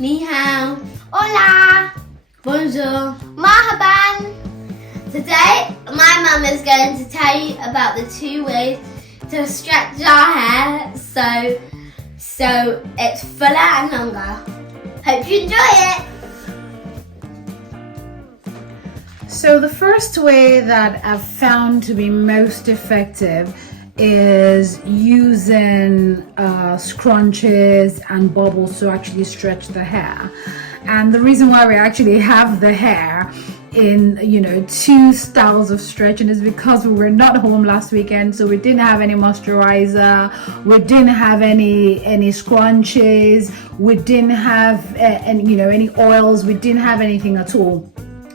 Ni hao. Hola. Bonjour. Marhaban. Today, my mum is going to tell you about the 2 ways to stretch our hair so it's fuller and longer. Hope you enjoy it. So the first way that I've found to be most effective is using scrunches and bubbles to actually stretch the hair. And the reason why we actually have the hair in 2 styles of stretching is because we were not home last weekend, so we didn't have any moisturizer, we didn't have any scrunches, we didn't have any oils, we didn't have anything at all.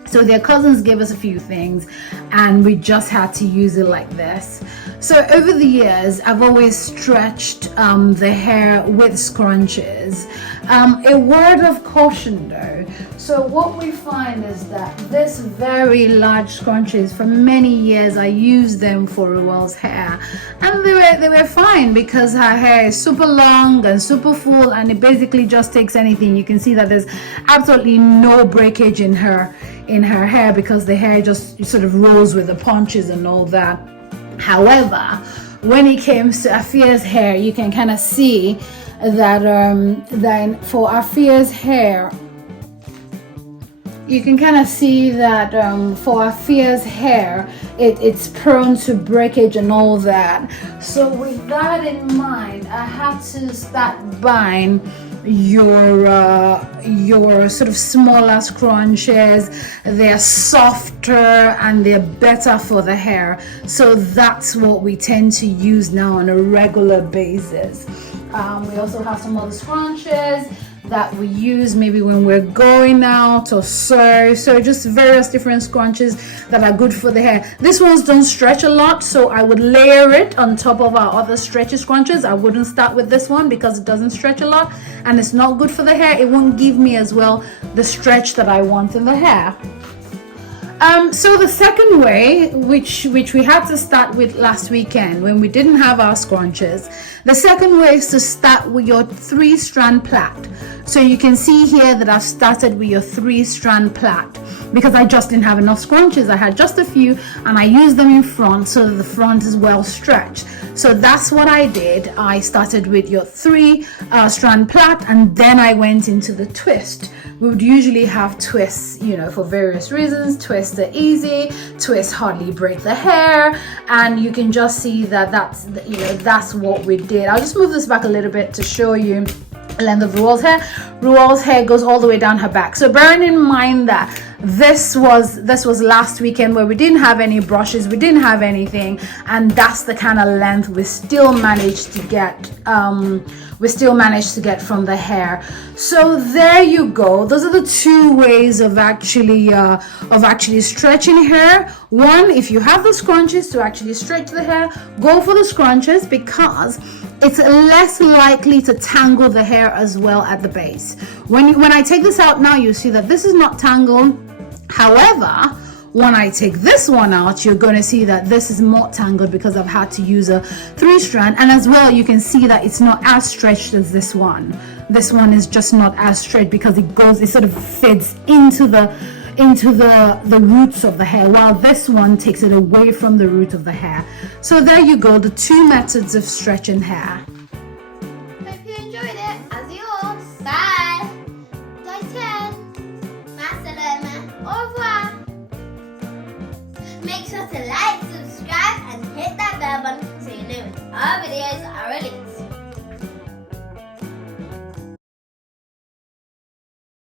So their cousins gave us a few things and we just had to use it like this. So over the years, I've always stretched the hair with scrunches. A word of caution though. So what we find is that this very large scrunches, for many years I used them for Ruel's hair, and they were fine because her hair is super long and super full, and it basically just takes anything. You can see that there's absolutely no breakage in her hair because the hair just sort of rolls with the punches and all that. However, when it comes to Afia's hair, you can kind of see that then for Afia's hair, you can kind of see that for Afia's hair, it's prone to breakage and all that. So with that in mind, I had to start buying your sort of smaller scrunches. They're softer and they're better for the hair. So that's what we tend to use now on a regular basis. We also have some other scrunches that we use maybe when we're going out or so just various different scrunches that are good for the hair. These ones don't stretch a lot, so I would layer it on top of our other stretchy scrunches. I wouldn't start with this one because it doesn't stretch a lot and it's not good for the hair. It won't give me as well the stretch that I want in the hair. So the second way, which we had to start with last weekend when we didn't have our scrunches, the second way is to start with your 3-strand plait. So you can see here that I've started with your 3-strand plait because I just didn't have enough scrunches. I had just a few and I used them in front so that the front is well stretched. So that's what I did. I started with your 3-strand plait and then I went into the twist. We would usually have twists, for various reasons. Twists are easy, twists hardly break the hair, and you can just see that that's what we did. I'll just move this back a little bit to show you the length of Ruel's hair. Ruel's hair goes all the way down her back. So bearing in mind that this was last weekend where we didn't have any brushes, we didn't have anything, and that's the kind of length we still managed to get from the hair. So there you go. Those are the 2 ways of actually stretching hair. One, if you have the scrunches to actually stretch the hair, go for the scrunches because it's less likely to tangle the hair as well at the base. When I take this out now, you see that this is not tangled. However, when I take this one out, you're going to see that this is more tangled because I've had to use a 3-strand, and as well you can see that it's not as stretched as this one. This one is just not as straight because it sort of fits into the roots of the hair, while this one takes it away from the root of the hair. So there you go, the 2 methods of stretching hair. Hope you enjoyed it. Adios. Bye. Au revoir. Make sure to like,